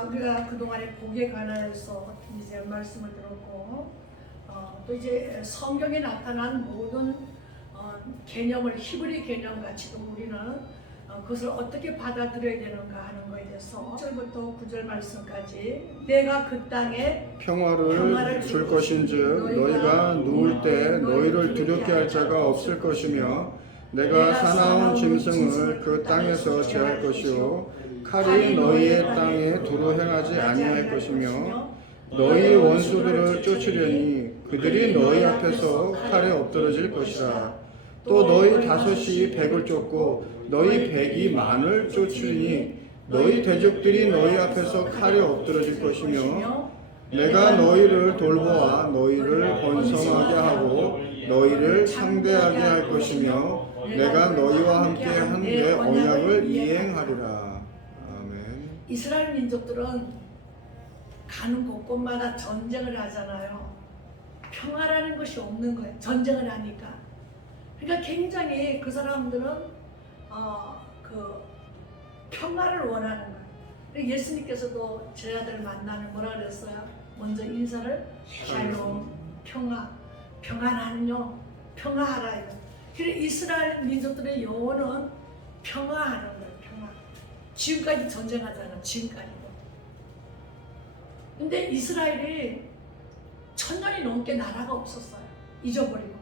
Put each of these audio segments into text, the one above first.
우리가 그동안에 복에 관해서 이제 말씀을 들었고, 또 이제 성경에 나타난 모든 개념을 히브리 개념 같이도 우리는 그것을 어떻게 받아들여야 되는가 하는 것에 대해서 1절부터 9절 말씀까지 내가 그 땅에 평화를 줄 것인즉 너희가 누울 때 너희를 두렵게 할 자가 없을 것이며 내가 사나운 짐승을 그 땅에서 제할 것이요 칼이 너희의 땅에 도로 행하지 아니할 것이며 너희 원수들을 쫓으려니 그들이 너희 앞에서 칼에 엎드러질 것이라. 또 너희 다섯이 백을 쫓고 너희 백이 만을 쫓으니 너희 대적들이 너희 앞에서 칼에 엎드러질 것이며 내가 너희를 돌보아 너희를 번성하게 하고 너희를 상대하게 할 것이며 내가 너희와 함께 한 내 언약을 이행하리라. 아멘. 이스라엘 민족들은 가는 곳곳마다 전쟁을 하잖아요. 평화라는 것이 없는 거예요. 전쟁을 하니까. 그러니까 굉장히 그 사람들은 그 평화를 원하는 거예요. 예수님께서도 제자들을 만나면 뭐라 그랬어요? 먼저 인사를 샬롬, 평화, 평안하는요, 평화하라 이거. 그래서 이스라엘 민족들의 영혼은 평화하는 거예요. 평화. 지금까지 전쟁하잖아. 지금까지도. 근데 이스라엘이 1000년이 넘게 나라가 없었어요. 잊어버리고.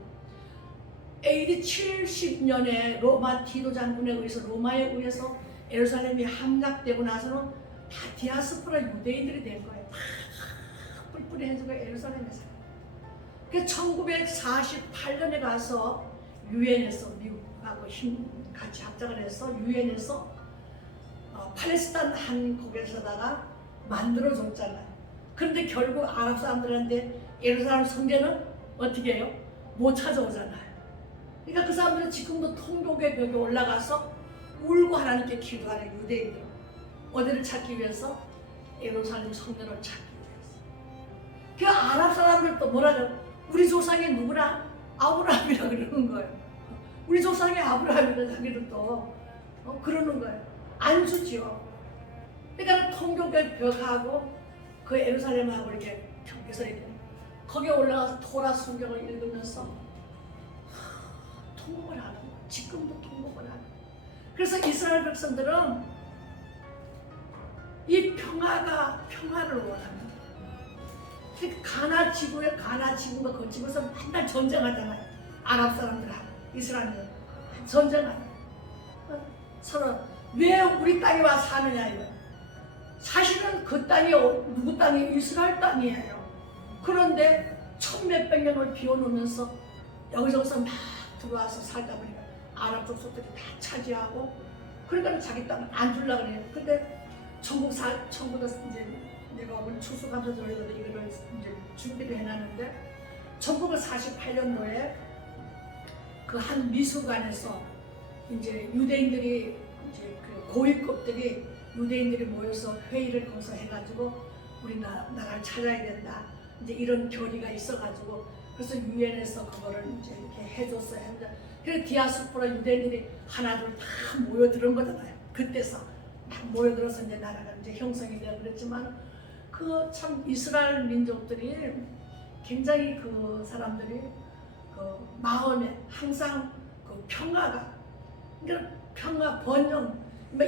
AD 70년에 로마 디도 장군에 의해서 로마에 의해서 예루살렘이 함락되고 나서는 다 디아스포라 유대인들이 된 거예요. 다 뿔뿔이해지고 예루살렘에서. 그래서 1948년에 가서 유엔에서 미국하고 같이 합작을 해서 유엔에서 팔레스타인 한 곳에서다가 만들어줬잖아요. 그런데 결국 아랍 사람들한테 예루살렘 성전은 어떻게 해요? 못 찾아오잖아요. 그러니까 그 사람들은 지금도 통곡의 벽에 올라가서 울고 하나님께 기도하는 유대인들. 어디를 찾기 위해서? 예루살렘 성전을 찾기 위해서. 그 아랍 사람들도 뭐라 그래? 우리 조상이 누구라? 아브라함이라 그러는 거예요. 우리 조상이 아브라함이라 자기들도 그러는 거예요. 안 주지요. 그러니까 통곡의 벽하고 그 예루살렘하고 이렇게 경계서 이렇게 거기에 올라가서 토라 성경을 읽으면서 통곡을 하는 거예요. 지금도 통곡을 하는 거예요. 그래서 이스라엘 백성들은 이 평화를 원합니다. 가나 지구가 거치면서 맨날 전쟁하잖아요. 아랍 사람들하고 이스라엘은 전쟁하잖아요. 서로 왜 우리 땅에 와 사느냐 이거. 사실은 그 땅이 누구 땅이 이스라엘 땅이에요. 그런데 1000몇백 년을 비워놓으면서 여기저기서 막 들어와서 살다 보니까 아랍 족속들이 다 차지하고 그러니까 자기 땅을 안 주려고 그래요. 근데 천국에서 이제 내가 오늘 추수감사 절에서 이거를 이제 준비를 해놨는데 1948년도에 그 한 미술관에서 이제 유대인들이 이제 그 고위급들이 유대인들이 모여서 회의를 거기서 해가지고 우리 나라를 찾아야 된다. 이제 이런 교리가 있어가지고 그래서 유엔에서 그거를 이제 이렇게 해줬어요. 그래서 디아스포라 유대인들이 하나둘 다 모여들은 거잖아요. 그때서 막 모여들어서 이제 나라가 이제 형성이 되어 그랬지만 그 참 이스라엘 민족들이 굉장히 그 사람들이 그 마음에 항상 그 평화가 그러니까 평화 번영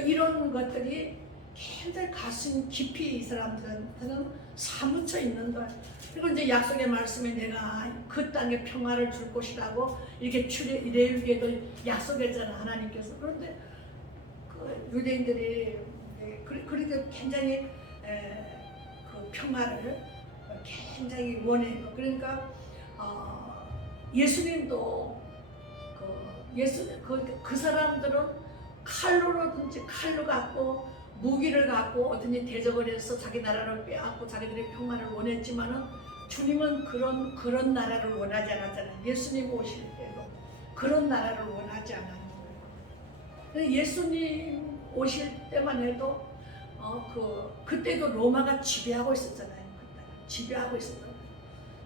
이런 것들이 굉장히 가슴 깊이 이 사람들한테는 사무쳐 있는 거예요. 그리고 이제 약속의 말씀에 내가 그 땅에 평화를 줄 것이라고 이렇게 레위기에도 약속했잖아 하나님께서. 그런데 그 유대인들이 그렇게 굉장히 그 평화를 굉장히 원해요. 그러니까 예수님도 그 사람들은 칼로 갖고 무기를 갖고 어떤지 대적을 해서 자기 나라를 빼앗고 자기들의 평화를 원했지만은 주님은 그런 나라를 원하지 않았잖아요. 예수님 오실 때도 그런 나라를 원하지 않았는 거예요. 예수님 오실 때만 해도 그때도 로마가 지배하고 있었잖아요. 지배하고 있었잖아요.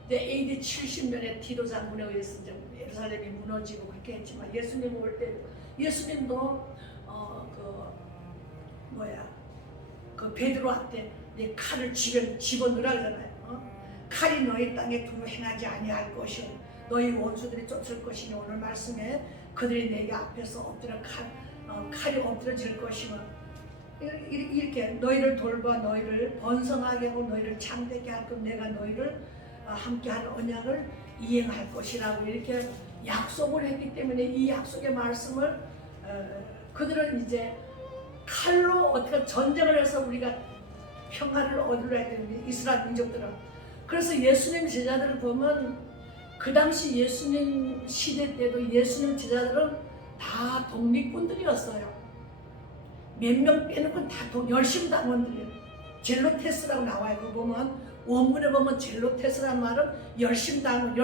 근데 AD 70년에 디도 장군에 의해서 이제 예루살렘이 무너지고 그렇게 했지만 예수님 올 때 예수님도 그 베드로한테 이 칼을 집어넣으라 그러잖아요. 칼이 너희 땅에 두루 행하지 아니할 것이요 너희 원수들이 쫓을 것이니 오늘 말씀에 그들이 내게 앞에서 엎드려 칼이 엎드려질 것이며 이렇게 너희를 돌봐 너희를 번성하게 하고 너희를 창대케 할 것 내가 너희를 함께하는 언약을 이행할 것이라고 이렇게 약속을 했기 때문에 이 약속의 말씀을 그들은 이제 칼로 어떻게 전쟁을 해서 우리가 평화를 얻으려 했는데 이스라엘 민족들은 그래서 예수님 제자들을 보면 그 당시 예수님 시대 때도 예수님 제자들은 다 독립군들이었어요. 몇 명 빼는 건 다 열심당원들이에요. 젤로테스라고 나와요. 그 보면 원문에 보면 젤로테스라는 말은 열심당원,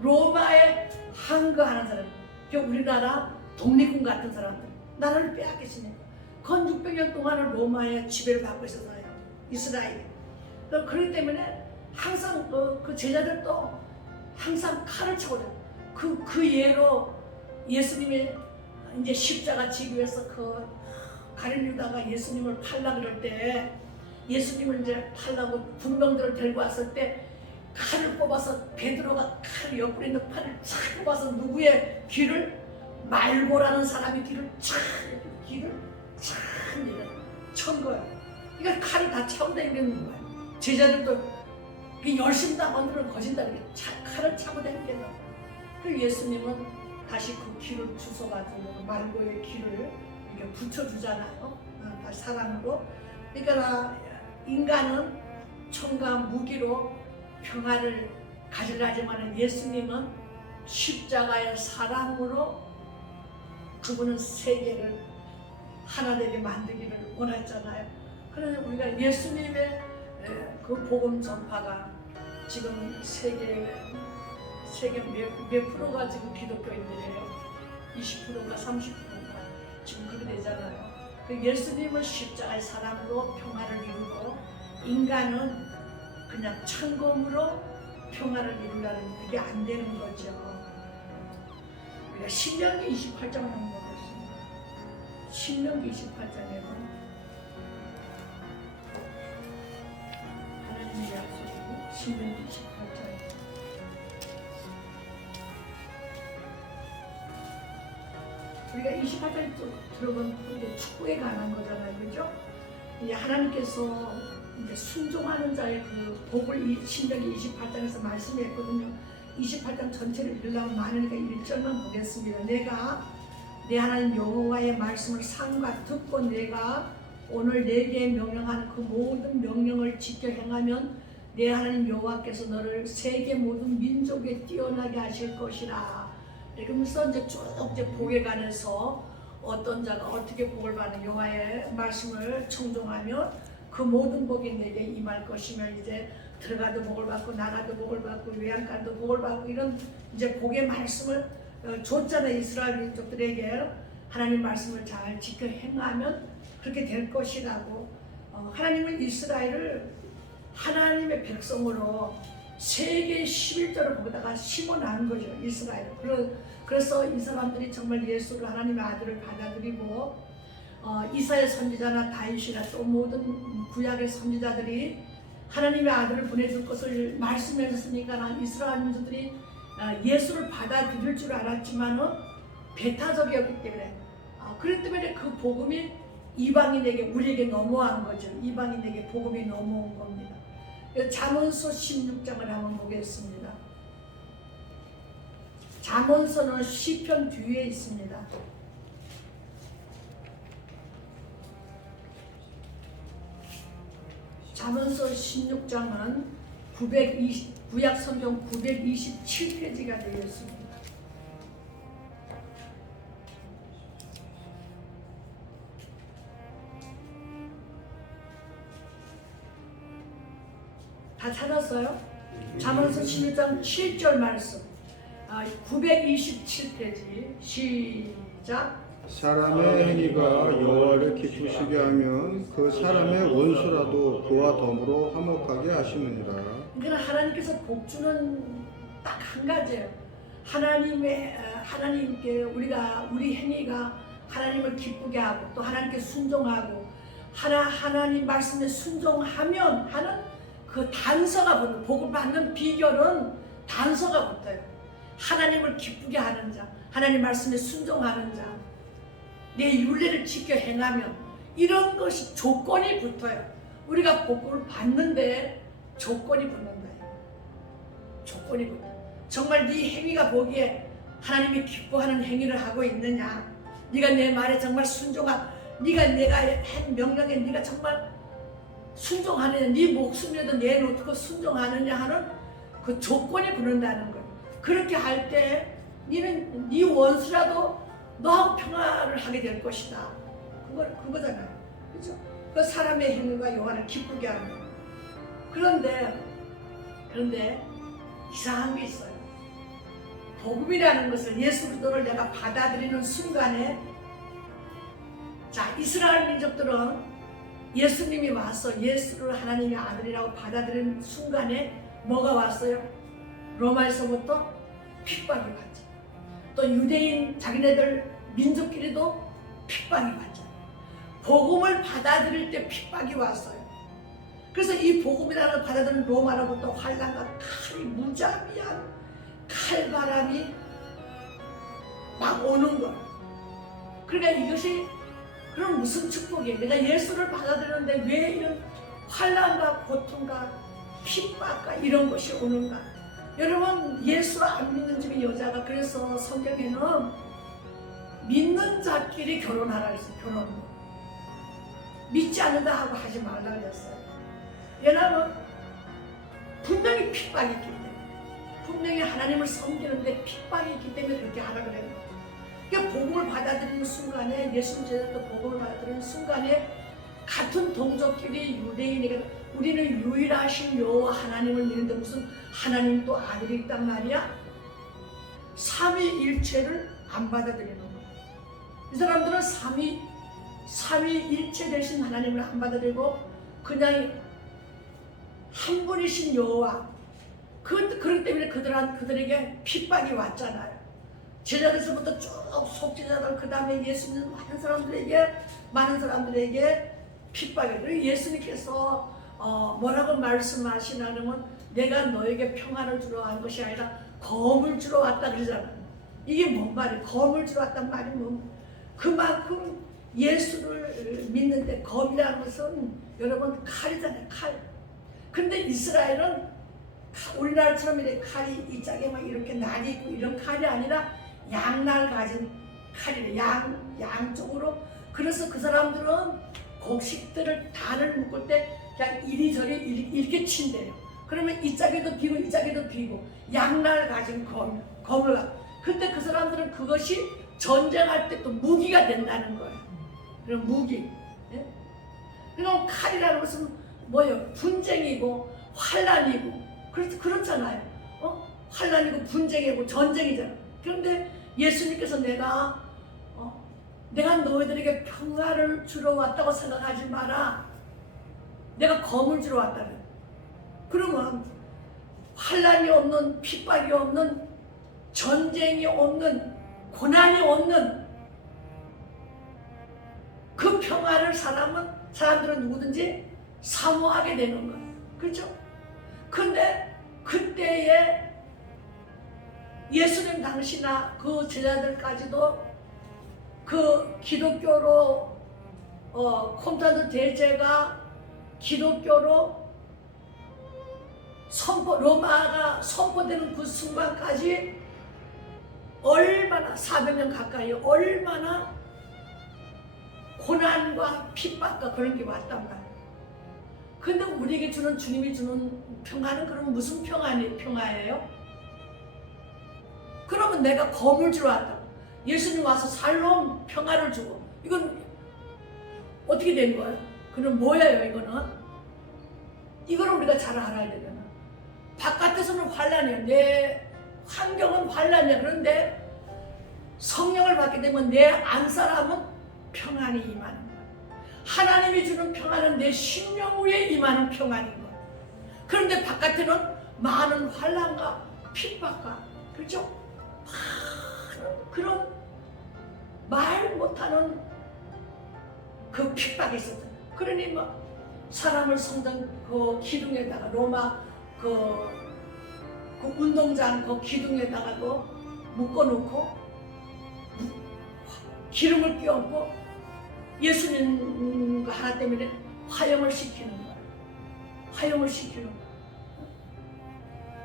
로마에 항거하는 사람. 우리나라 독립군 같은 사람들. 나라를 빼앗겼으니까. 건 600년 동안은 로마의 지배를 받고 있었어요. 이스라엘이. 그렇기 때문에 항상 그 제자들도 항상 칼을 차고 그 예로 예수님이 이제 십자가 지기 위해서 그 가룟 유다가 예수님을 팔라 그럴 때 예수님을 이제 팔라고 군병들을 데리고 왔을 때 칼을 뽑아서 베드로가 칼 옆구리 있는 칼을 착 뽑아서 누구의 귀를 말고라는 사람의 귀를 착 천 거야. 그러니까 칼이 다 차고 다니는 거야. 제자들도 열심당원들은 거진다 그래. 칼을 차고 다니겠다. 그 예수님은 다시 그 귀를 주워가지고 말고의 귀를 이렇게 붙여주잖아요. 다시 사랑으로. 그러니까 인간은 총과 무기로 평화를 가져가지만 예수님은 십자가의 사랑으로 그분은 세계를 하나 되게 만들기를 원했잖아요. 그래서 우리가 예수님의 그 복음 전파가 지금 세계 몇 프로가 지금 기독교인들이에요. 20%가 30%가 지금 그렇게 되잖아요. 그 예수님은 십자가의 사랑으로 평화를 이루고 인간은 그냥 천금으로 평화를 이루려는 그게 안 되는 거죠. 우리가 신명기 28장을 한번 보겠습니다. 신명기 28장에는 하나님의 약속이고 신명기 28장 우리가 28장에 들어본 이제 축복에 관한 거잖아요, 그죠? 이제 하나님께서 이제 순종하는 자의 그 복을 이 신명기 28장에서 말씀했거든요. 28장 전체를 읽으려면 많으니까 1절만 보겠습니다. 내가 내 하나님 여호와의 말씀을 삼가 듣고 내가 오늘 내게 명령하는 그 모든 명령을 지켜 행하면 내 하나님 여호와께서 너를 세계 모든 민족에 뛰어나게 하실 것이라. 이러면서 이제 쭉 이제 복에 관해서 어떤 자가 어떻게 복을 받는 여호와의 말씀을 청종하면 그 모든 복이 내게 임할 것이며 이제 들어가도 복을 받고 나가도 복을 받고 외양간도 복을 받고 이런 이제 복의 말씀을 줬잖아요. 이스라엘 민족들에게 하나님 말씀을 잘 지켜 행하면 그렇게 될 것이라고. 하나님은 이스라엘을 하나님의 백성으로 세계 11조를 거기다가 심어놓은 거죠. 이스라엘. 그래서 이 사람들이 정말 예수를 하나님의 아들을 받아들이고 이사야 선지자나 다윗이나 또 모든 구약의 선지자들이 하나님의 아들을 보내줄 것을 말씀하셨으니까 이스라엘 민족들이 예수를 받아들일 줄 알았지만은 배타적이었기 때문에 그렇기 때문에 그 복음이 이방인에게 우리에게 넘어간 거죠. 이방인에게 복음이 넘어온 겁니다. 잠언서 16장을 한번 보겠습니다. 잠언서는 시편 뒤에 있습니다. 잠언서 16장은 구약 성경 927페이지가 되어 있습니다. 다 찾았어요? 잠언서 16장 7절 말씀 927페이지 시작. 사람의 행위가 여호와를 기쁘시게 하면 그 사람의 원수라도 그와 더불어 화목하게 하시느니라. 그러니까 하나님께서 복 주는 딱 한 가지예요. 하나님께 우리 행위가 하나님을 기쁘게 하고 또 하나님께 순종하고 하나님 말씀에 순종하면 하는 그 단서가 붙는, 복을 받는 비결은 단서가 붙어요. 하나님을 기쁘게 하는 자, 하나님 말씀에 순종하는 자, 내 율례를 지켜 행하면, 이런 것이 조건이 붙어요. 우리가 복을 받는데 조건이 붙는다. 조건이 붙어. 정말 네 행위가 보기에 하나님이 기뻐하는 행위를 하고 있느냐, 네가 내 말에 정말 네가 내가 한 명령에 네가 정말 순종하느냐, 네 목숨이라도 내놓고 순종하느냐 하는 그 조건이 붙는다는 거예요. 그렇게 할 때 너는 네 원수라도 너하고 평화를 하게 될 것이다. 그거잖아요. 그렇죠? 그 사람의 행위가 여호와를 기쁘게 하는 거예요. 그런데 이상한 게 있어요. 복음이라는 것을, 예수 그리스도를 내가 받아들이는 순간에, 자, 이스라엘 민족들은 예수님이 와서 예수를 하나님의 아들이라고 받아들이는 순간에 뭐가 왔어요? 로마에서부터 핍박이 왔죠. 또 유대인 자기네들 민족끼리도 핍박이 왔죠. 복음을 받아들일 때 핍박이 왔어요. 그래서 이 복음이라는 걸 받아들이는 로마로부터 환난과 칼이, 무자비한 칼바람이 막 오는 거예요. 그러니까 이것이 그럼 무슨 축복이에요? 내가 예수를 받아들였는데 왜 이런 환난과 고통과 핍박과 이런 것이 오는가? 여러분, 예수를 안 믿는 집의 여자가, 그래서 성경에는 믿는 자끼리 결혼하라 했어요. 결혼. 믿지 않는다 하고 하지 말라 그랬어요. 왜냐하면 분명히 핍박이 있기 때문에, 분명히 하나님을 섬기는데 핍박이 있기 때문에 그렇게 하라 그래요. 그러니까 복음을 받아들이는 순간에, 예수님 제자도 복음을 받아들이는 순간에 같은 동족끼리 유대인에게, 우리는 유일하신 여호와 하나님을 믿는데 무슨 하나님 또 아들이 있단 말이야? 삼위일체를 안 받아들이는 거야. 이 사람들은 삼위일체 되신 하나님을 안 받아들이고 그냥 한 분이신 여호와, 그렇기 때문에 그들에게 핍박이 왔잖아요. 제자들서부터 쭉 속죄자들, 그 다음에 예수님 많은 사람들에게 핍박이. 그리고 예수님께서 뭐라고 말씀하시냐면, 내가 너에게 평안을 주러 온 것이 아니라 검을 주러 왔다 그러잖아요. 이게 뭔 말이에요? 검을 주러 왔단 말이 뭐, 그만큼 예수를 믿는데 검이라는 것은 여러분 칼이잖아요. 칼. 근데 이스라엘은 우리나라처럼 이렇게 칼이 이 짝에 막 이렇게 날이 있고 이런 칼이 아니라 양날 가진 칼이래. 양쪽으로. 그래서 그 사람들은 곡식들을 단을 묶을 때 그냥 이리저리 이렇게 친대요. 그러면 이 짝에도 비고 이 짝에도 비고 양날 가진 검을 갖고. 근데 그 사람들은 그것이 전쟁할 때 또 무기가 된다는 거예요. 그럼 무기. 예? 그럼 칼이라는 것은 뭐예요? 분쟁이고 환란이고 그렇잖아요. 환란이고 분쟁이고 전쟁이잖아요. 그런데 예수님께서 내가 너희들에게 평화를 주러 왔다고 생각하지 마라. 내가 검을 주러 왔다. 그러면 환란이 없는, 핍박이 없는, 전쟁이 없는, 고난이 없는 그 평화를 사람들은 누구든지 사모하게 되는 거예요. 그렇죠? 근데 그때에 예수님 당시나 그 제자들까지도 그 기독교로 콘스탄틴 대제가 기독교로 로마가 선포되는 그 순간까지 얼마나 400년 가까이 얼마나 고난과 핍박과 그런 게 왔단 말이에요. 근데 우리에게 주는, 주님이 주는 평화는 그럼 무슨 평화예요? 그러면 내가 검을 주러 왔다. 예수님 와서 살롬 평화를 주고, 이건 어떻게 된 거예요? 그럼 뭐예요? 이거는 우리가 잘 알아야 되잖아. 바깥에서는 환란이에요. 내 환경은 환란이야. 그런데 성령을 받게 되면 내 안사람은 평안이 임하는 거야. 하나님이 주는 평안은 내 심령 위에 임하는 평안인 거야. 그런데 바깥에는 많은 환란과 핍박과, 그렇죠? 그런 말 못하는 그 핍박이 있었잖아요. 그러니 뭐 사람을 성전 그 기둥에다가 로마 그 운동장 그 기둥에다가도 묶어놓고 기름을 끼얹고 예수님 하나 때문에 화형을 시키는 거예요. 화형을 시키는 거예요.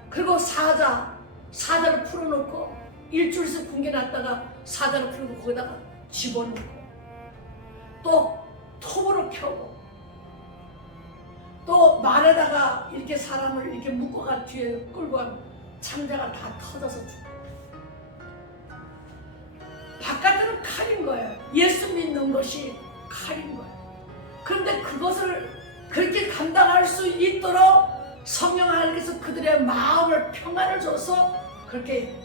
그리고 사자를 풀어놓고 일주일씩 붕괴놨다가 사자를 풀고 거기다가 집어넣고 또 톱으로 켜고 또 말에다가 이렇게 사람을 이렇게 묶어가 뒤에 끌고 가면 창자가 다 터져서 죽어. 바깥으로는 칼인 거예요. 예수 믿는 것이 칼인 거예요. 그런데 그것을 그렇게 감당할 수 있도록 성령 하나님께서 그들의 마음을 평안을 줘서 그렇게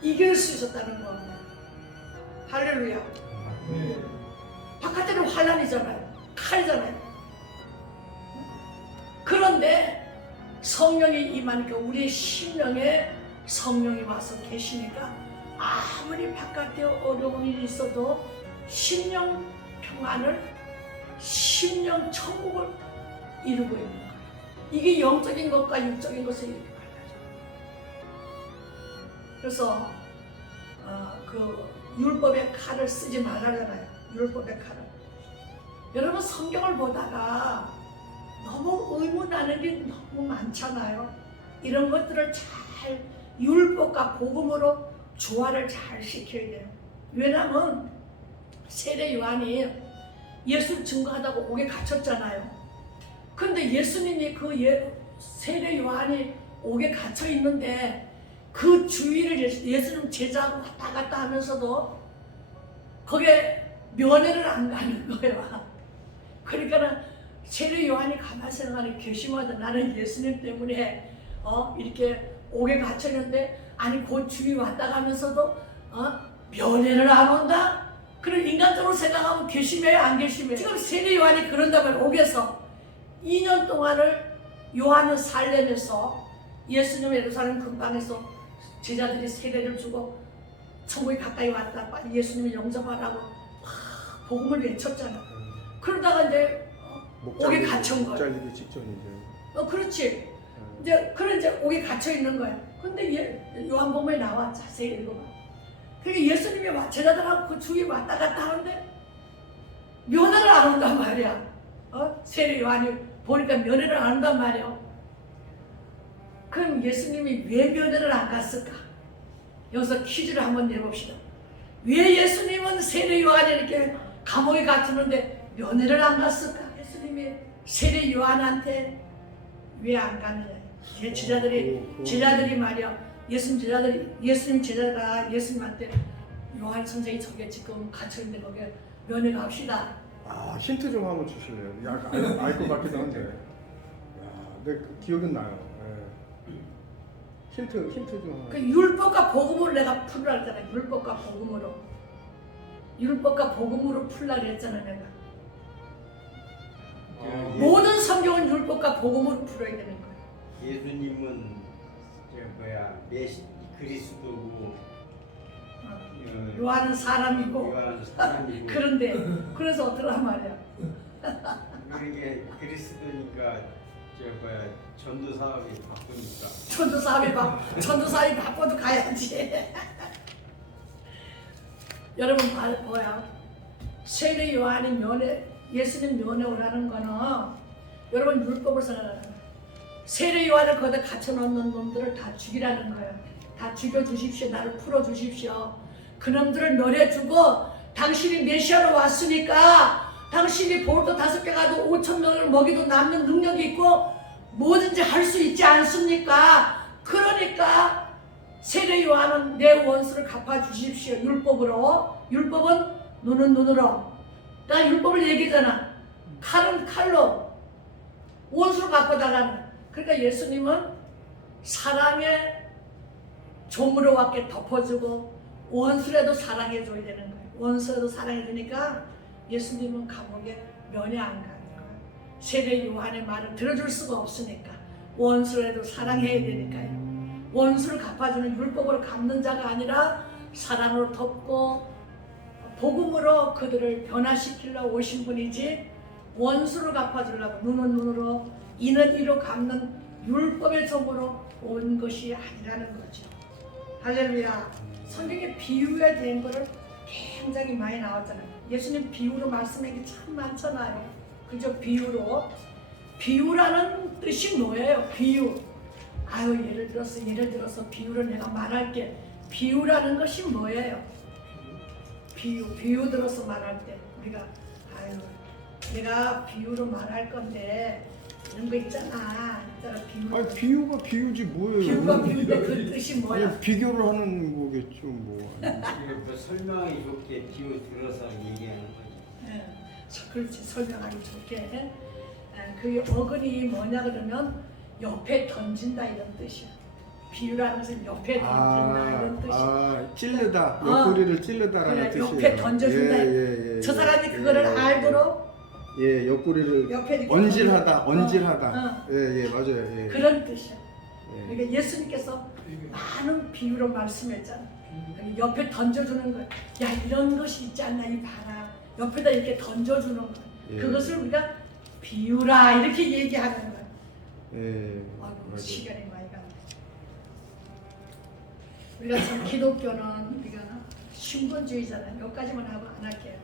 이길 수 있었다는 겁니다. 할렐루야. 바깥에는 환란이잖아요. 칼이잖아요. 그런데 성령이 임하니까 우리의 심령에 성령이 와서 계시니까 아무리 바깥에 어려운 일이 있어도 심령 평안을, 심령 천국을 이루고 있는 거예요. 이게 영적인 것과 육적인 것을 이렇게 달라져요. 그래서 그 율법의 칼을 쓰지 말라잖아요. 율법의 칼을. 여러분 성경을 보다가 너무 의문하는 게 너무 많잖아요. 이런 것들을 잘 율법과 복음으로 조화를 잘 시켜야 돼요. 왜냐하면 세례 요한이 예수 증거하다가 옥에 갇혔잖아요. 근데 예수님이 세례 요한이 옥에 갇혀 있는데 그 주위를 예수님 제자하고 왔다 갔다 하면서도 거기에 면회를 안 가는 거예요. 그러니까 세례 요한이 가만히 생각하니 괘씸하다. 나는 예수님 때문에 이렇게 옥에 갇혀 있는데 아니 그 주위 왔다 가면서도 면회를 안 온다? 그럼 인간적으로 생각하면 괘씸해요, 안 괘씸해요? 지금 세례 요한이 그런다면 옥에서 2년 동안을 요한은 살렘에서 예수님 예루살렘 근방에서 제자들이 세례를 주고 천국에 가까이 왔다 예수님을 영접하라고 막 복음을 외쳤잖아. 그러다가 이제 옥에 갇힌 거야. 잘리기 직전이죠. 그렇지. 이제 옥에 갇혀 있는 거야. 근데 요한복음에 나와 자세히 읽어봐. 그러니까 예수님이 제자들하고 그 주위에 왔다 갔다 하는데 면회를 안 온단 말이야. 세례 요한이 보니까 면회를 안 한단 말이야. 그럼 예수님이 왜 면회를 안 갔을까? 여기서 퀴즈를 한번 내봅시다. 왜 예수님은 세례 요한이 이렇게 감옥에 갇혔는데 면회를 안 갔을까? 예수님이 세례 요한한테 왜 안 갔느냐? 제자들이 말이야. 예수님 제자가 예수님한테 요한 선생이 저게 지금 갇혀있는데 거기에 면회 갑시다. 힌트 좀 한번 주실래요? 약간 알 것 같기도 한데. 내 기억은 나요. 힌트 좀. 그 율법과 복음으로 내가 풀라 했잖아. 율법과 복음으로 풀라 그랬잖아 내가. 모든 성경은 율법과 복음으로 풀어야 되는 거야. 예수님은 그리스도고 요한은 사람이고. 그런데 그래서 어떠란 말이야. 그러게 그리스도니까 전도 사업이 바쁘니까. 전도사업이 바빠도 가야지. 여러분 봐요. 세례 요한이 예수님 면회 오라는 거는 여러분 율법을 생각하는 거예요. 세례 요한을 거기다 갇혀놓는 놈들을 다 죽이라는 거예요. 다 죽여주십시오. 나를 풀어주십시오. 그놈들을 멸해주고 당신이 메시아로 왔으니까 당신이 볼도 5개 가도 5,000명을 먹이도 남는 능력이 있고 뭐든지 할 수 있지 않습니까? 그러니까 세례 요한은 내 원수를 갚아주십시오. 율법은 눈은 눈으로. 나 율법을 얘기잖아. 칼은 칼로 원수를 갚아달라는. 그러니까 예수님은 사랑의 종으로 왔게 덮어주고 원수라도 사랑해줘야 되는 거예요. 원수라도 사랑해주니까 예수님은 감옥에 면회 안 가는 거예요. 세례 요한의 말을 들어줄 수가 없으니까 원수라도 사랑해야 되니까요. 원수를 갚아주는 율법으로 갚는 자가 아니라 사랑으로 덮고 복음으로 그들을 변화시키려 오신 분이지 원수를 갚아주려고 눈은 눈으로 이는 이로 갚는 율법의 종으로 온 것이 아니라는 거죠. 할렐루야. 성경에 비유에 대한 거를 굉장히 많이 나왔잖아요. 예수님 비유로 말씀한 게 참 많잖아요. 그죠? 비유로. 비유라는 뜻이 뭐예요? 비유. 아유, 예를 들어서 비유를 내가 말할게. 비유라는 것이 뭐예요? 비유 들어서 말할 때 우리가 아유, 내가 비유로 말할 건데 이런 거 있잖아. 비유. 아니 비유가 비유지 뭐예요? 비유가 비유인데 그 뜻이 뭐야? 아니, 비교를 하는 거겠죠 뭐. 그 설명이 좋게 비유 들어서 얘기하는 거지. 예, 그렇지. 설명하기 좋게. 그 어근이 뭐냐 그러면 옆에 던진다 이런 뜻이야. 비유라는 것은 옆에 던진다 이런 뜻이야. 찔르다. 옆구리를 찔르다라는 그래, 뜻이에요. 옆에 던져준다. 예. 저 사람이 그거를 알도록 옆구리를 옆에 이렇게 언질하다. 어. 예, 맞아요. 예. 그런 뜻이야. 예. 그러니까 예수님께서 많은 비유로 말씀했잖아. 옆에 던져주는 거. 야, 이런 것이 있지 않나 이 봐라. 옆에다 이렇게 던져주는 거. 예. 그것을 우리가 비유라 이렇게 얘기하는 거야. 예. 아이고, 맞아요. 시간이 많이 가네. 우리가 참 기독교는 우리가 신본주의잖아요. 여기까지만 하고 안 할게요.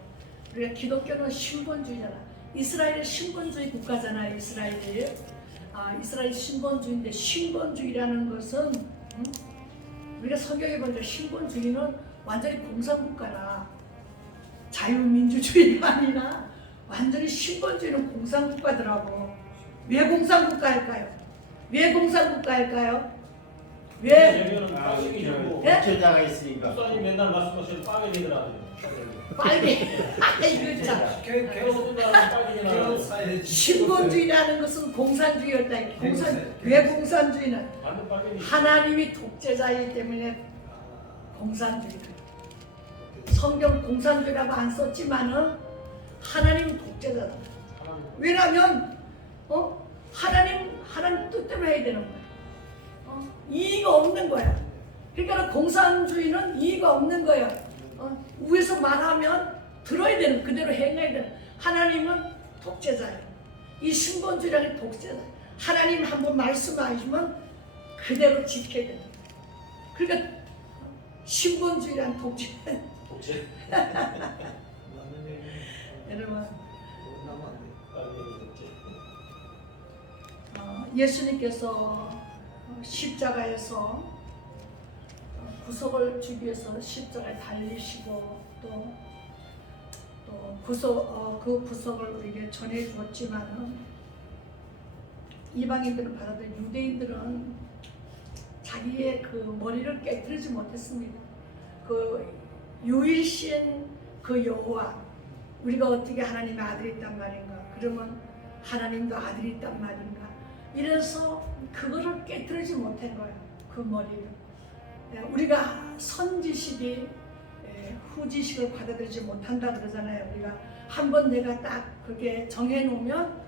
우리가 기독교는 신본주의잖아. 이스라엘은 신본주의 국가잖아요. 이스라엘이. 이스라엘 신본주의인데 신본주의라는 것은 우리가 성경에 보니까 신본주의는 완전히 공산국가라. 자유민주주의가 아니라 완전히 신본주의는 공산국가더라고. 왜 공산국가일까요? 왜 공산국가일까요? 왜? 목표자가 있으니까. 목사님 맨날 말씀하시는 빨개 되더라고요. 빨개. 이거 참. 신본주의라는 것은 공산주의였다. 왜 공산주의는? 하나님이 독재자이기 때문에 공산주의다. 성경 공산주의라고 안 썼지만은 하나님은 독재자다. 왜냐하면 하나님 뜻대로 해야 되는 거야. 이의가 없는 거야. 그러니까 공산주의는 이의가 없는 거야. 위에서 말하면 들어야 되는, 그대로 행해야 되는. 하나님은 독재자예요. 이 신본주의라는 독재자. 하나님 한번 말씀하시면 그대로 지켜야 되는. 그러니까 신본주의라는 독재. 여러분, 예수님께서 십자가에서 구속을 주기 위해서 십자가에 달리시고 또 그 구속을 우리에게 전해 주었지만은 이방인들은 받아들인 유대인들은 자기의 그 머리를 깨뜨리지 못했습니다. 그 유일신 그 여호와, 우리가 어떻게 하나님의 아들이 있단 말인가? 그러면 하나님도 아들이 있단 말인가? 이래서 그거를 깨뜨리지 못한 거야. 그 머리를. 우리가 선지식이 후지식을 받아들이지 못한다 그러잖아요. 우리가 한번 내가 딱 그게 정해놓으면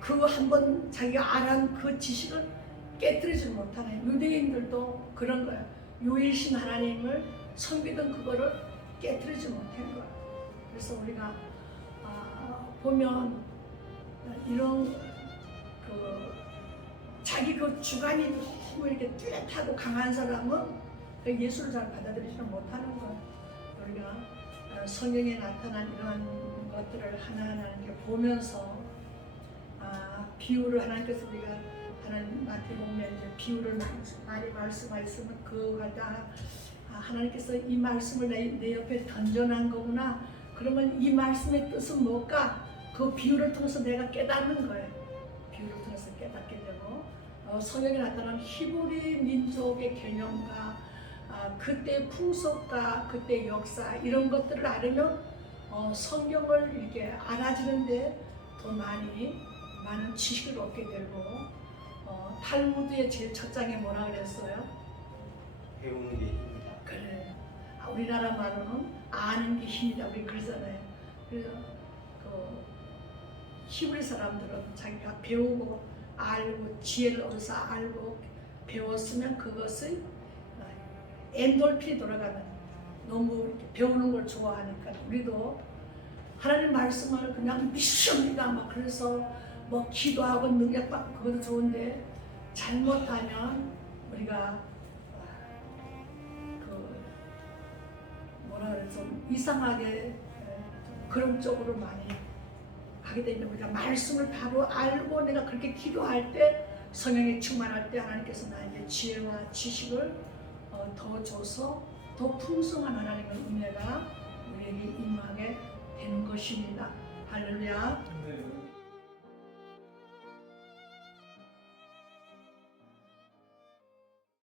그 한번 자기가 알한 그 지식을 깨뜨리지 못하는, 유대인들도 그런 거야. 유일신 하나님을 섬기던 그거를 깨뜨리지 못한 거야. 그래서 우리가 보면 이런 자기 그 주관이 너무 이렇게 뚜렷하고 강한 사람은 예수를 잘 받아들이지 못하는 거야. 우리가 성경에 나타난 이런 것들을 하나하나 이렇게 보면서 비유를 하나님께서 우리가 하나님 마태복음에 이제 비유를 많이 말씀하셨으면 그걸 다 하나님께서 이 말씀을 내 옆에 던져놓은 거구나. 그러면 이 말씀의 뜻은 뭘까? 그 비유를 통해서 내가 깨닫는 거예요. 비유를 통해서 깨닫게 되고 성경에 나타난 히브리 민족의 개념과 그때 풍속과 그때 역사 이런 것들을 알으면 성경을 이렇게 알아지는데 더 많은 지식을 얻게 되고 탈무드의 제일 첫 장에 뭐라 그랬어요? 배우는 게 힘이다. 그래. 우리나라 말로는 아는 게 힘이다. 우리 그러잖아요. 그래서 히브리 사람들은 자기가 배우고 알고 지혜를 얻어서 알고 배웠으면 그것을 엔돌핀이 돌아가는, 너무 이렇게 배우는 걸 좋아하니까 우리도 하나님 말씀을 그냥 믿습니다. 막 그래서 뭐 기도하고 능력받고 그것도 좋은데 잘못하면 우리가 그 뭐라 그래 좀 이상하게 그런 쪽으로 많이 가게 되면 우리가 말씀을 바로 알고 내가 그렇게 기도할 때 성령이 충만할 때 하나님께서 나에게 지혜와 지식을 더 줘서 더 풍성한 하나님의 은혜가 우리에게 임하게 되는 것입니다. 할렐루야.